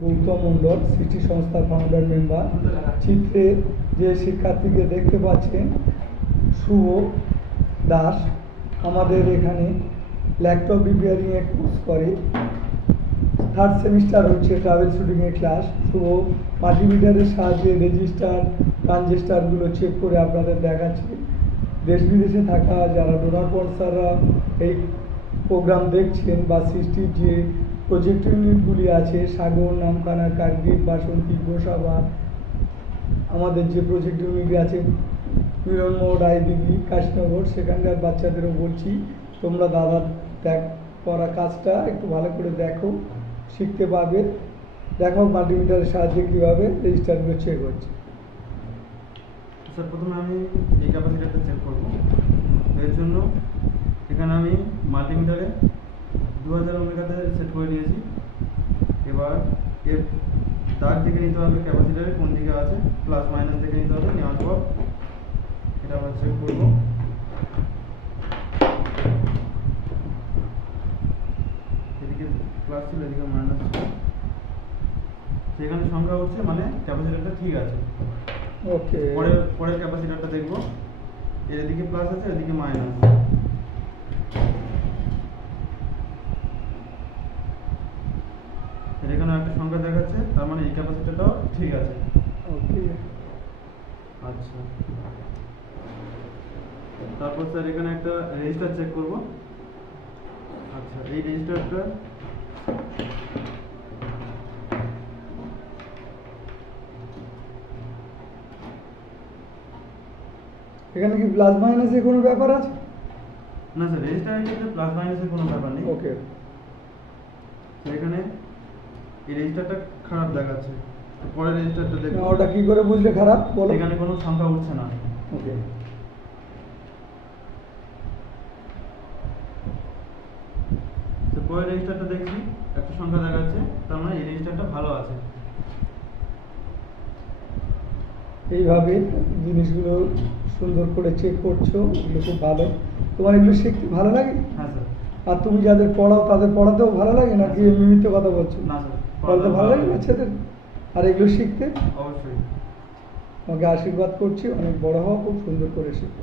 গৌতম মণ্ডল সৃষ্টি সংস্থার founder member. চিত্রে যে শিক্ষার্থীকে দেখতে পাচ্ছেন শুভ দাস আমাদের এখানে ল্যাপটপ রিপেয়ারিংয়ের কোর্স করে। থার্ড সেমিস্টার হচ্ছে ট্রাভেল শুটিংয়ের ক্লাস। শুভ মাল্টিমিটারের সাহায্যে রেজিস্টার ট্রানজিস্টারগুলো চেক করে আপনাদের দেখাচ্ছে। দেশ বিদেশে থাকা যারা ডোনার স্পন্সররা এই প্রোগ্রাম দেখছেন বা সৃষ্টির যে প্রজেক্ট ইউনিটগুলি আছে, সাগর, নামখানা, কাকদ্বীপ, বাসন্তী, গোসাবা, আমাদের যে প্রজেক্ট ইউনিট আছে মিলনমোড়, রায়দিঘি, কাশীনগর, সেখানকার বাচ্চাদেরও বলছি তোমরা দাদার করা কাজটা একটু ভালো করে দেখো, শিখতে পারবে। দেখো মাল্টিমিটারের সাহায্যে কীভাবে রেজিস্টারগুলো চেক হচ্ছে। স্যার, প্রথমে আমি এই ক্যাপাসিটারটা চেক করব। এর জন্য এখানে আমি মাল্টিমিটারে 2000 ওমেগাতে সেট করে নিয়েছি। এবার এর দাগ দেখে নিতে হবে ক্যাপাসিটারে কোন দিকে আছে, প্লাস মাইনাস দেখে নিতে হবে। নেওয়ার পর এটা আমরা চেক করব। এদিকে প্লাস ছিল, এদিকে মাইনাস ছিল, সেখানে সংখ্যা উঠছে, মানে ক্যাপাসিটারটা ঠিক আছে। ওকে, পরের ক্যাপাসিটারটা দেখব। এদিকে প্লাস আছে, এদিকে মাইনাস। এখানে একটা সংখ্যা দেখাচ্ছে, তার মানে এই ক্যাপাসিটারটাও ঠিক আছে। ওকে, আচ্ছা, তারপর স্যার এখানে একটা রেজিস্টার চেক করব। আচ্ছা, এই রেজিস্টারটা এখানে কি প্লাস মাইনাসের কোনো ব্যাপার আছে? না স্যার, রেজিস্টারের ক্ষেত্রে প্লাস মাইনাসের কোনো ব্যাপার নেই। ওকে, এখানে এই রেজিস্টারটা খারাপ দেখাচ্ছে। পরের রেজিস্টারটা দেখুন। ওটা কি করে বুঝলে খারাপ বলো? এখানে কোনো সংখ্যা উঠছে না। ওকে, পরের রেজিস্টারটা দেখছি, একটা সংখ্যা দেখাচ্ছে, তার মানে এই রেজিস্টারটা ভালো আছে। এইভাবে জিনিসগুলো সুন্দর করে চেক করছো, এগুলো খুব ভালো। তোমার এগুলো শিখতে ভালো লাগে? হ্যাঁ স্যার। আর তুমি যাদের পড়াও তাদের পড়াতেও ভালো লাগে নাকি এমনি মিথ্যে কথা বলছো? না স্যার, পড়াতে ভালো লাগে বাচ্চাদের? আর এগুলো শিখতে অবশ্যই। তোমাকে আশীর্বাদ করছি, অনেক বড় হও, খুব সুন্দর করে শেখো।